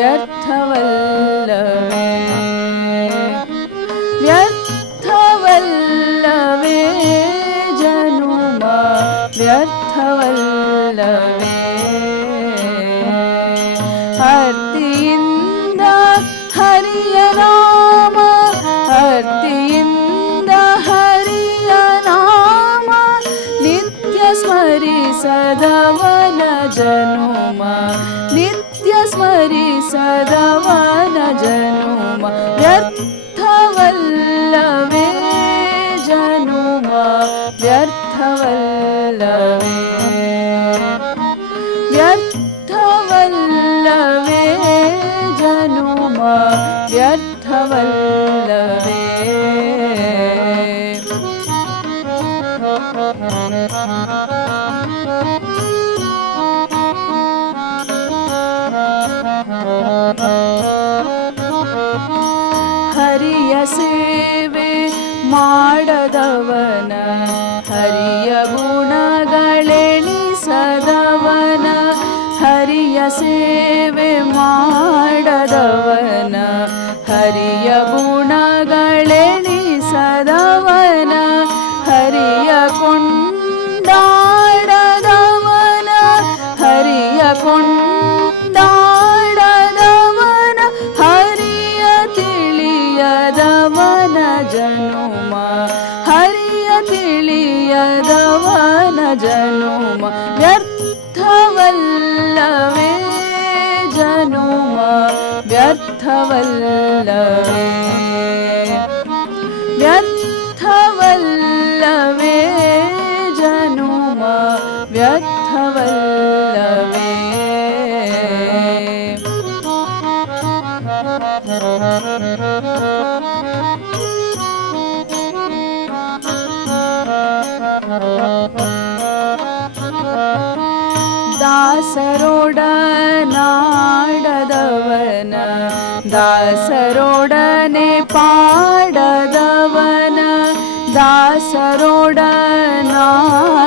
ವ್ಯರ್ಥವಲ್ಲವೇ ವ್ಯರ್ಥವಲ್ಲವೇ ಜನುಮ, ವ್ಯರ್ಥವಲ್ಲವೇ ಹರ್ತಿಯಿಂದ ಹರಿಯ ರಾಮ ಹರ್ತಿಯಿಂದ ಹರಿಯ ನಾಮ, ನಿತ್ಯ ಸ್ಮರಿ ಸದವನ ಜನುಮ, ನಿತ್ಯ स्मरि स्मरिसदवान जनोम व्यर्थवल्लवे जनुम व्यर्थवल्लवे। व्यर्थवल्लवे जनुम व्यर्थवल्ल ಸೇವೆ ಮಾಡದವನ ಹರಿಯ ಗುಣಗಳೆಣಿಸದವನ ಹರಿಯ ಸೇವೆ ಮಾಡದವನ ಹರಿಯ ಗುಣಗಳೆಣಿಸದವನ व्यर्थवल्लवे व्यर्थवल्लवे जनुमा व्यर्थवल्लवे दासरोड ದಾಸರೋಡನೆ ಪಾಡದವನ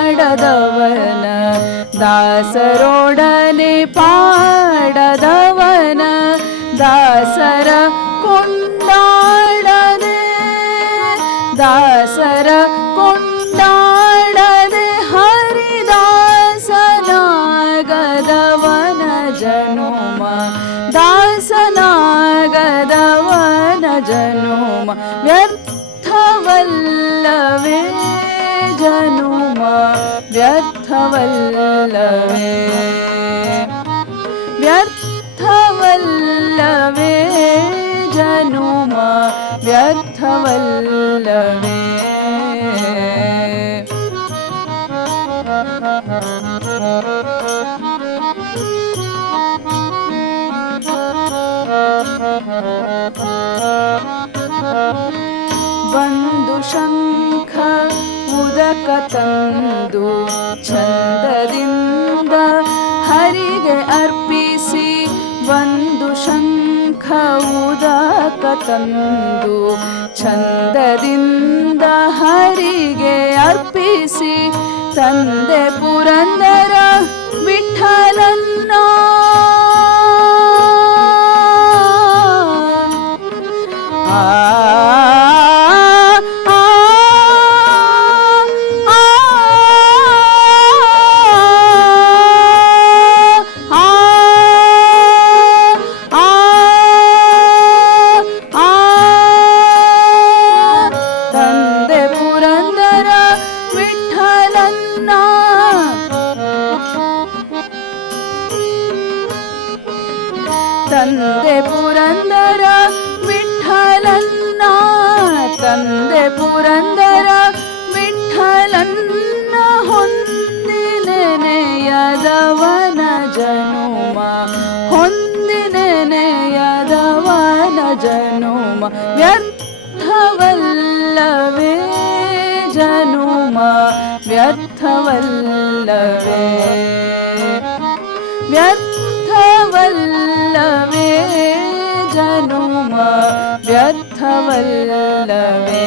ದಾಸರೋಡನಾಡದವನ ದಾಸರೋಡನೆ व्यर्थवल्लवे जनुमा व्यर्थवल्लवे व्यर्थवल्लवे जनुमा व्यर्थवल्लवे Thank you. ಶಂಖ ಉದಕ ತಂದು ಚಂದದಿಂದ ಹರಿಗೆ ಅರ್ಪಿಸಿ ಒಂದು ಶಂಖ ಉದಕ ತಂದು ಚಂದದಿಂದ ಹರಿಗೆ ಅರ್ಪಿಸಿ ತಂದೆ ಪುರಂದರ ವಿಠಲನ್ನ ತಂದೆ ಪುರಂದರ ವಿಠಲನ್ನ, ತಂದೆ ಪುರಂದರ ವಿಠಲನ್ನ ಹೊಂದಿ ನೆನೆಯದವನ ಜನುಮ ಹೊಂದಿ ನೆನೆಯದವನ ಜನುಮ, ವ್ಯರ್ಥವಲ್ಲವೇ ಜನುಮ, ವ್ಯರ್ಥವಲ್ಲವೇ, ವ್ಯರ್ಥವಲ್ಲ वल्लवे जनुम व्यर्थ वल्लवे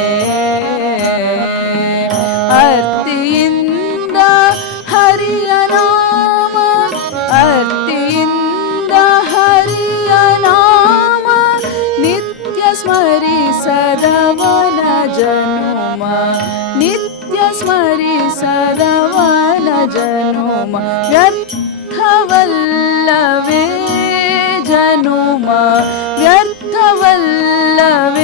अतिन्द हरियणा अतिन्द हरियणाम नित्यस्मरिसदवन जनोम नित्यस्मरि सदवन जनोम व्यर्थवल्लवे கர்த்தவல்லவ